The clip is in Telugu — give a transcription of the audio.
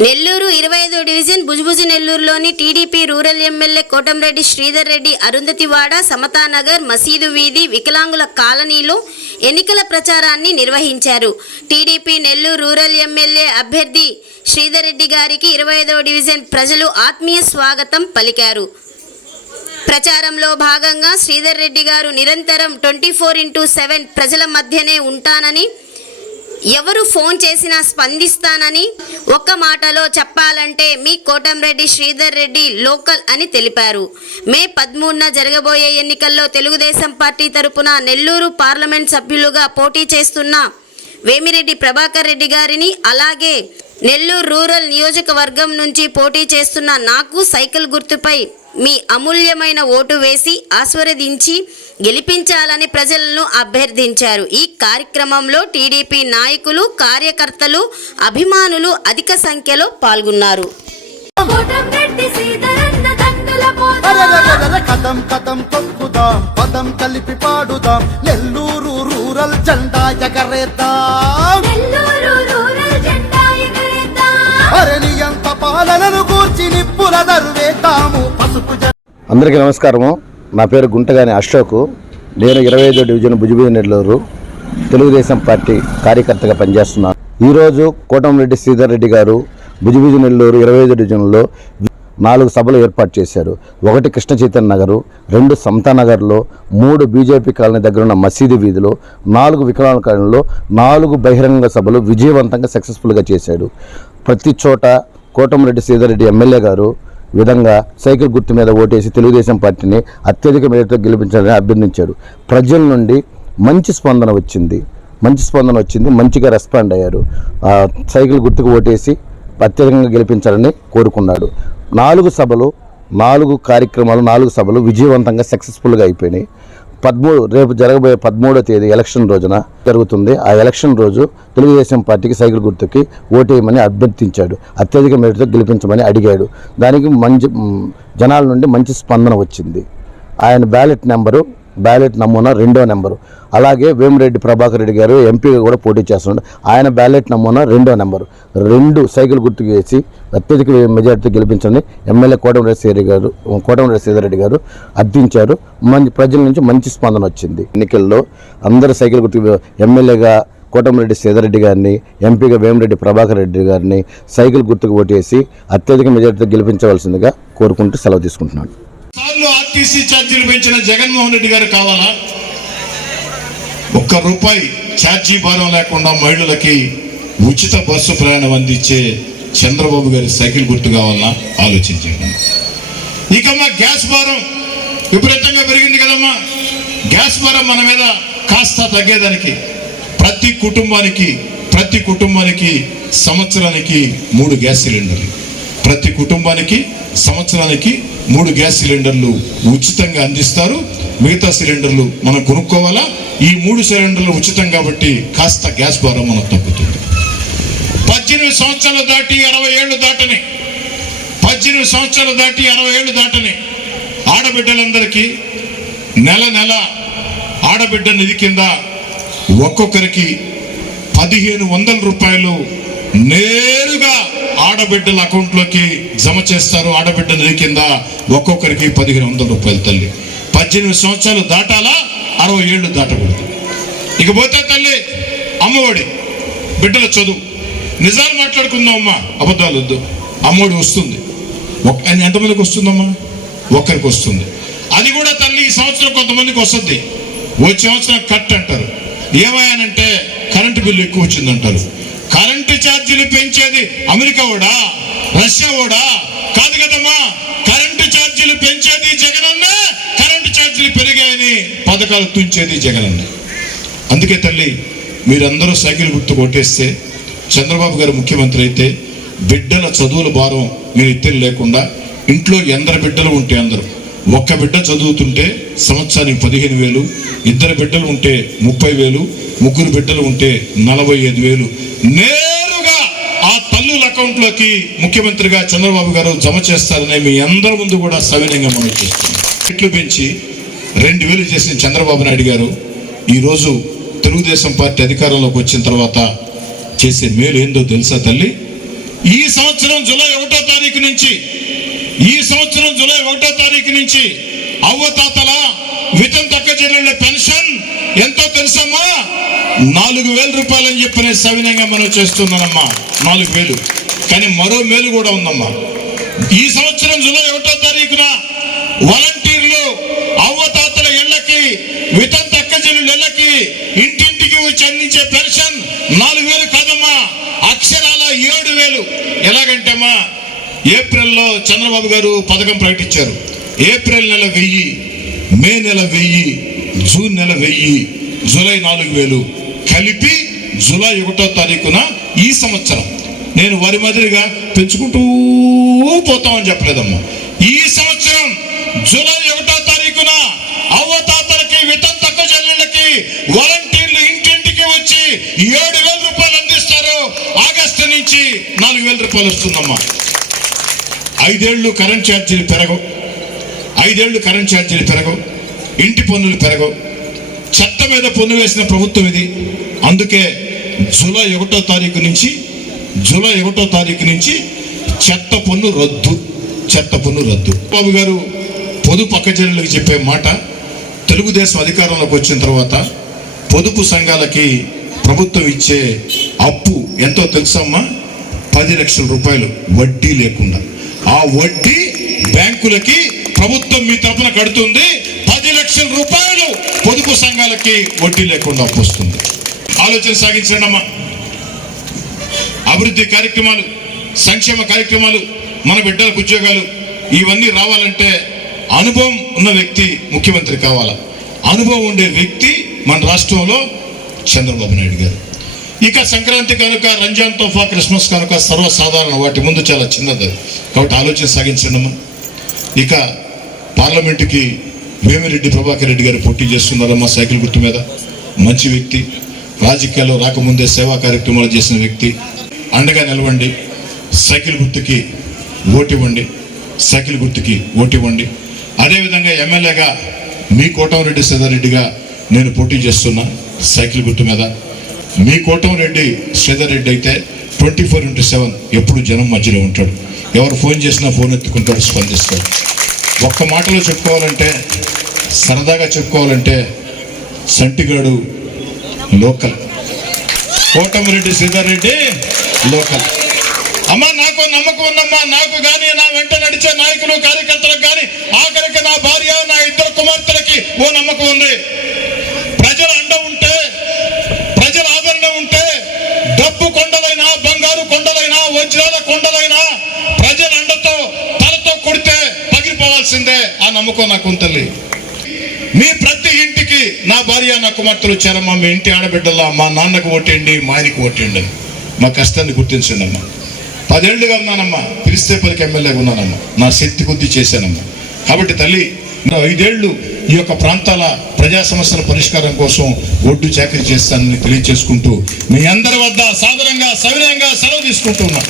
నెల్లూరు ఇరవై ఐదో డివిజన్ భుజభుజి నెల్లూరులోని TDP rural MLA Kotamreddy Sridhar Reddy Arundhativada Samatanagar మసీదు వీధి వికలాంగుల కాలనీలో ఎన్నికల ప్రచారాన్ని నిర్వహించారు. టీడీపీ నెల్లూరు రూరల్ ఎమ్మెల్యే అభ్యర్థి శ్రీధర్ రెడ్డి గారికి ఇరవై ఐదవ డివిజన్ ప్రజలు ఆత్మీయ స్వాగతం పలికారు. ప్రచారంలో భాగంగా శ్రీధర్ రెడ్డి గారు నిరంతరం ట్వంటీ ఫోర్ ఇంటూ సెవెన్ ప్రజల మధ్యనే ఉంటానని ఎవరు ఫోన్ చేసినా స్పందిస్తానని ఒక్క మాటలో చెప్పాలంటే మీ కోటంరెడ్డి శ్రీధర్ రెడ్డి లోకల్ అని తెలిపారు. మే పదమూడున జరగబోయే ఎన్నికల్లో తెలుగుదేశం పార్టీ తరపున నెల్లూరు పార్లమెంట్ సభ్యులుగా పోటీ చేస్తున్న వేమిరెడ్డి ప్రభాకర్ రెడ్డి గారిని అలాగే నెల్లూరు రూరల్ నియోజకవర్గం నుంచి పోటీ చేస్తున్న నాకు సైకిల్ గుర్తుపై మీ అమూల్యమైన ఓటు వేసి ఆస్వాదించి గెలిపించాలని ప్రజలను అభ్యర్థించారు. ఈ కార్యక్రమంలో టీడీపీ నాయకులు కార్యకర్తలు అభిమానులు అధిక సంఖ్యలో పాల్గొన్నారు. కదం కదం తొక్కుదాం. పదం కలిపి పాడుదాం. నెల్లూరు రూరల్ జెండా ఎగరేద్దాం. అందరికీ నమస్కారము. నా పేరు గుంటగాని అశోకు. నేను ఇరవై ఐదో డివిజన్ భుజభుజ నెల్లూరు. తెలుగుదేశం పార్టీ కార్యకర్తగా పనిచేస్తున్నాను. ఈరోజు కోటంరెడ్డి శ్రీధర్ రెడ్డి గారు భుజభుజ నెల్లూరు ఇరవై ఐదో డివిజన్లో నాలుగు సభలు ఏర్పాటు చేశారు. ఒకటి కృష్ణ చైతన్య నగరు రెండు సమతా నగర్లో మూడు బీజేపీ కాలనీ దగ్గర ఉన్న మసీదు వీధిలో నాలుగు వికలాంగ కాలనీలో నాలుగు బహిరంగ సభలు విజయవంతంగా సక్సెస్ఫుల్గా చేశాడు. ప్రతి చోట కోటమిరెడ్డి శ్రీధర్ రెడ్డి ఎమ్మెల్యే గారు విధంగా సైకిల్ గుర్తు మీద ఓటేసి తెలుగుదేశం పార్టీని అత్యధిక మేరతో గెలిపించాలని అభ్యర్థించాడు ప్రజల నుండి మంచి స్పందన వచ్చింది. మంచి స్పందన వచ్చింది. మంచిగా రెస్పాండ్ అయ్యారు. సైకిల్ గుర్తుకు ఓటేసి అత్యధికంగా గెలిపించాలని కోరుకున్నాడు. నాలుగు సభలు నాలుగు కార్యక్రమాలు నాలుగు సభలు విజయవంతంగా సక్సెస్ఫుల్గా అయిపోయినాయి. పదమూడు రేపు జరగబోయే పదమూడో తేదీ ఎలక్షన్ రోజున జరుగుతుంది. ఆ ఎలక్షన్ రోజు తెలుగుదేశం పార్టీకి సైకిల్ గుర్తుకి ఓటేయమని అభ్యర్థించాడు. అత్యధిక మేరతో గెలిపించమని అడిగాడు. దానికి మంచి జనాల నుండి మంచి స్పందన వచ్చింది. ఆయన బ్యాలెట్ నెంబరు బ్యాలెట్ నమూనా రెండో నెంబరు. అలాగే వేమిరెడ్డి ప్రభాకర్ రెడ్డి గారు ఎంపీగా కూడా పోటీ చేస్తున్నాడు. ఆయన బ్యాలెట్ నమూనా రెండో నెంబరు. రెండు సైకిల్ గుర్తుకు వేసి అత్యధిక మెజార్టీతో గెలిపించని ఎమ్మెల్యే కోటమిరెడ్డి శ్రీరెడ్డి గారు కోటమిరెడ్డి శ్రీధరెడ్డి గారు అర్థించారు మంచి ప్రజల నుంచి మంచి స్పందన వచ్చింది. ఎన్నికల్లో అందరూ సైకిల్ గుర్తు ఎమ్మెల్యేగా కోటమిరెడ్డి శ్రీధరెడ్డి గారిని ఎంపీగా వేమిరెడ్డి ప్రభాకర్ రెడ్డి గారిని సైకిల్ గుర్తుకు ఓటేసి అత్యధిక మెజార్టీతో గెలిపించవలసిందిగా కోరుకుంటూ సెలవు తీసుకుంటున్నాను. సార్లు ఆర్టీసీ ఛార్జీలు పెంచిన జగన్మోహన్ రెడ్డి గారు కావాలా? ఒక్క రూపాయి ఛార్జీ భారం లేకుండా మహిళలకి ఉచిత బస్సు ప్రయాణం అందించే చంద్రబాబు గారి సైకిల్ గుర్తు కావాలన్నా ఆలోచించండి. ఇక మా గ్యాస్ భారం విపరీతంగా పెరిగింది కదమ్మా. గ్యాస్ భారం మన మీద కాస్త తగ్గేదానికి ప్రతి కుటుంబానికి ప్రతి కుటుంబానికి సంవత్సరానికి మూడు గ్యాస్ సిలిండర్లు. ప్రతి కుటుంబానికి సంవత్సరానికి మూడు గ్యాస్ సిలిండర్లు ఉచితంగా అందిస్తారు. మిగతా సిలిండర్లు మనం కొనుక్కోవాలా? ఈ మూడు సిలిండర్లు ఉచితం కాబట్టి కాస్త గ్యాస్ భారం మనకు తగ్గుతుంది. పద్దెనిమిది సంవత్సరాలు దాటి అరవై ఏళ్ళు దాటని పద్దెనిమిది సంవత్సరాలు దాటి అరవై ఏళ్ళు దాటని ఆడబిడ్డలందరికీ నెల నెల ఆడబిడ్డ నిధి కింద ఒక్కొక్కరికి పదిహేను వందల రూపాయలు నే ఆడబిడ్డల అకౌంట్లోకి జమ చేస్తారు. ఆడబిడ్డ నిధి కింద ఒక్కొక్కరికి పదిహేను వందల రూపాయలు తల్లి. పద్దెనిమిది సంవత్సరాలు దాటాలా? అరవై ఏళ్ళు దాటకూడదు. ఇకపోతే తల్లి అమ్మఒడి బిడ్డల చదువు. నిజాలు మాట్లాడుకుందాం అమ్మా. అబద్ధాలు వద్దు. అమ్మఒడి వస్తుంది. ఒక్- అని ఎంతమందికి వస్తుందమ్మా? ఒక్కరికి వస్తుంది. అది కూడా తల్లి ఈ సంవత్సరం కొంతమందికి వస్తుంది. వచ్చే సంవత్సరం కట్ అంటారు. ఏమయ్యానంటే కరెంటు బిల్లు ఎక్కువ వచ్చిందంటారు. ఛార్జీలు పెంచేది అమెరికా ఓడా? రష్యా ఓడా? కాదు కదమ్మా కరెంటు ఛార్జీలు పెంచేది జగనన్న కరెంటు ఛార్జీలు పెరిగాయని పథకాలు తుంచేది జగనన్న. అందుకే తల్లి మీరందరూ సైకిల్ గుర్తు కొట్టేస్తే చంద్రబాబు గారు ముఖ్యమంత్రి అయితే బిడ్డల చదువుల భారం మీరు ఎత్తిన లేకుండా ఇంట్లో ఎందరు బిడ్డలు ఉంటే అందరూ. ఒక్క బిడ్డ చదువుతుంటే సంవత్సరానికి పదిహేను వేలు ఇద్దరు బిడ్డలు ఉంటే ముప్పై వేలు ముగ్గురు బిడ్డలు ఉంటే నలభై ఐదు వేలు. నే ఆ తల్లుల అకౌంట్లోకి ముఖ్యమంత్రిగా చంద్రబాబు గారు జమ చేస్తారని మీ అందరి ముందు కూడా సవినయంగా మనం చేస్తున్నాం. రేట్లు పెంచి రెండు వేలు చేసిన చంద్రబాబు నాయుడు గారు ఈరోజు తెలుగుదేశం పార్టీ అధికారంలోకి వచ్చిన తర్వాత చేసే మేలు ఏందో తెలుసా తల్లి? ఈ సంవత్సరం జూలై ఒకటో తారీఖు నుంచి ఈ సంవత్సరం జూలై ఒకటో తారీఖు నుంచి అవ్వతాతల వితం తక్క చెల్లెళ్ళ పెన్షన్ ఎంతో తెలుసమ్మా? నాలుగు వేల రూపాయలు అని చెప్పిన సవినయంగా సవినంగా మనం చేస్తున్నానమ్మా. నాలుగు వేలు. కానీ మరో మేలు కూడా ఉందమ్మా. ఈ సంవత్సరం జూలై ఒకటో తారీఖున వాలంటీర్లు అవ్వతాతల ఇళ్ళకి వితన్ తక్క ఇళ్ళకి ఇంటింటికి వచ్చి అందించే పెన్షన్ నాలుగు వేలు కాదమ్మా. అక్షరాల ఏడు వేలు. ఎలాగంటేమ్మా ఏప్రిల్లో చంద్రబాబు గారు పథకం ప్రకటించారు. ఏప్రిల్ నెల వెయ్యి మే నెల వెయ్యి జూన్ నెల వెయ్యి జూలై నాలుగు వేలు. కలిపి జూలై ఒకటో తారీఖున ఈ సంవత్సరం నేను వారి మాదిరిగా పెంచుకుంటూ పోతామని చెప్పలేదమ్మా. ఈ సంవత్సరం జూలై ఒకటో తారీఖున అవ్వతాతలకి వితం తక్కువ చెల్లెళ్ళకి వాలంటీర్లు ఇంటింటికి వచ్చి ఏడు వేల రూపాయలు అందిస్తారు. ఆగస్టు నుంచి నాలుగు వేల రూపాయలు వస్తుందమ్మా. ఐదేళ్ళు కరెంట్ ఛార్జీలు పెరగవు. ఐదేళ్ళు కరెంట్ ఛార్జీలు పెరగవు. ఇంటి పన్నులు పెరగవు. చెత్త మీద పన్ను వేసిన ప్రభుత్వం ఇది. అందుకే జూలై ఒకటో తారీఖు నుంచి జూలై ఒకటో తారీఖు నుంచి చెత్త పన్ను రద్దు చెత్త పన్ను రద్దు. బాబు గారు పొదుపు పక్కజనులకు చెప్పే మాట తెలుగుదేశం అధికారంలోకి వచ్చిన తర్వాత పొదుపు సంఘాలకి ప్రభుత్వం ఇచ్చే అప్పు ఎంతో తెలుసమ్మా? పది లక్షల రూపాయలు వడ్డీ లేకుండా. ఆ వడ్డీ బ్యాంకులకి ప్రభుత్వం మీ తరపున కడుతుంది. పది లక్షల రూపాయలు పొదుపు సంఘాలకి వడ్డీ లేకుండా పోస్తుంది. ఆలోచన సాగించండి అమ్మా అభివృద్ధి కార్యక్రమాలు సంక్షేమ కార్యక్రమాలు మన బిడ్డలకు ఉద్యోగాలు ఇవన్నీ రావాలంటే అనుభవం ఉన్న వ్యక్తి ముఖ్యమంత్రి కావాలా? అనుభవం ఉండే వ్యక్తి మన రాష్ట్రంలో చంద్రబాబు నాయుడు గారు. ఇక సంక్రాంతి కనుక రంజాన్ తోఫా క్రిస్మస్ కనుక సర్వసాధారణ వాటి ముందు చాలా చిన్నది. కాబట్టి ఆలోచన సాగించండి అమ్మా ఇక పార్లమెంటుకి వేమిరెడ్డి ప్రభాకర్ రెడ్డి గారు పోటీ చేస్తున్నారమ్మా సైకిల్ గుర్తు మీద. మంచి వ్యక్తి. రాజకీయాల్లో రాకముందే సేవా కార్యక్రమాలు చేసిన వ్యక్తి. అండగా నిలవండి. సైకిల్ గుర్తుకి ఓటివ్వండి సైకిల్ గుర్తుకి ఓటివ్వండి అదేవిధంగా ఎమ్మెల్యేగా మీ కోటంరెడ్డి శ్రీధర్రెడ్డిగా నేను పోటీ చేస్తున్నా సైకిల్ గుర్తు మీద. మీ కోటంరెడ్డి శ్రీధర్రెడ్డి అయితే ట్వంటీ ఫోర్ ఇంటూ సెవెన్ ఎప్పుడు జనం మధ్యలో ఉంటాడు. ఎవరు ఫోన్ చేసినా ఫోన్ ఎత్తుకుంటాడు స్పందిస్తాడు. ఒక్క మాటలో చెప్పుకోవాలంటే సరదాగా చెప్పుకోవాలంటే సంటిగాడు లోకల్. కోటమిరెడ్డి శ్రీధర్రెడ్డి లోకల్. అమ్మా నాకు నమ్మకం ఉందమ్మా నాకు కానీ నా వెంట నడిచే నాయకులు కార్యకర్తలకు కానీ ఆఖరికి నా భార్య నా ఇద్దరు కుమార్తెలకి ఓ నమ్మకం ఉంది. నమ్మకం నాకు ఉంటుంది. మీ ప్రతి ఇంటికి నా భార్య నా కుమార్తెలు వచ్చారమ్మా. మీ ఇంటి ఆడబిడ్డలా మా నాన్నకు ఓటేయండి మా ఆయనకి ఓటేయండి. మా కష్టాన్ని గుర్తించండి అమ్మా పదేళ్ళుగా ఉన్నానమ్మా. పిలిస్తే పలికి ఎమ్మెల్యేగా ఉన్నానమ్మా. నా శక్తి కొద్ది చేశానమ్మా. కాబట్టి తల్లి ఐదేళ్ళు ఈ యొక్క ప్రాంతాల ప్రజా సమస్యల పరిష్కారం కోసం ఒడ్డు చాకరీ చేస్తానని తెలియజేసుకుంటూ మీ అందరి వద్ద సాదరంగా సవినయంగా సెలవు తీసుకుంటున్నా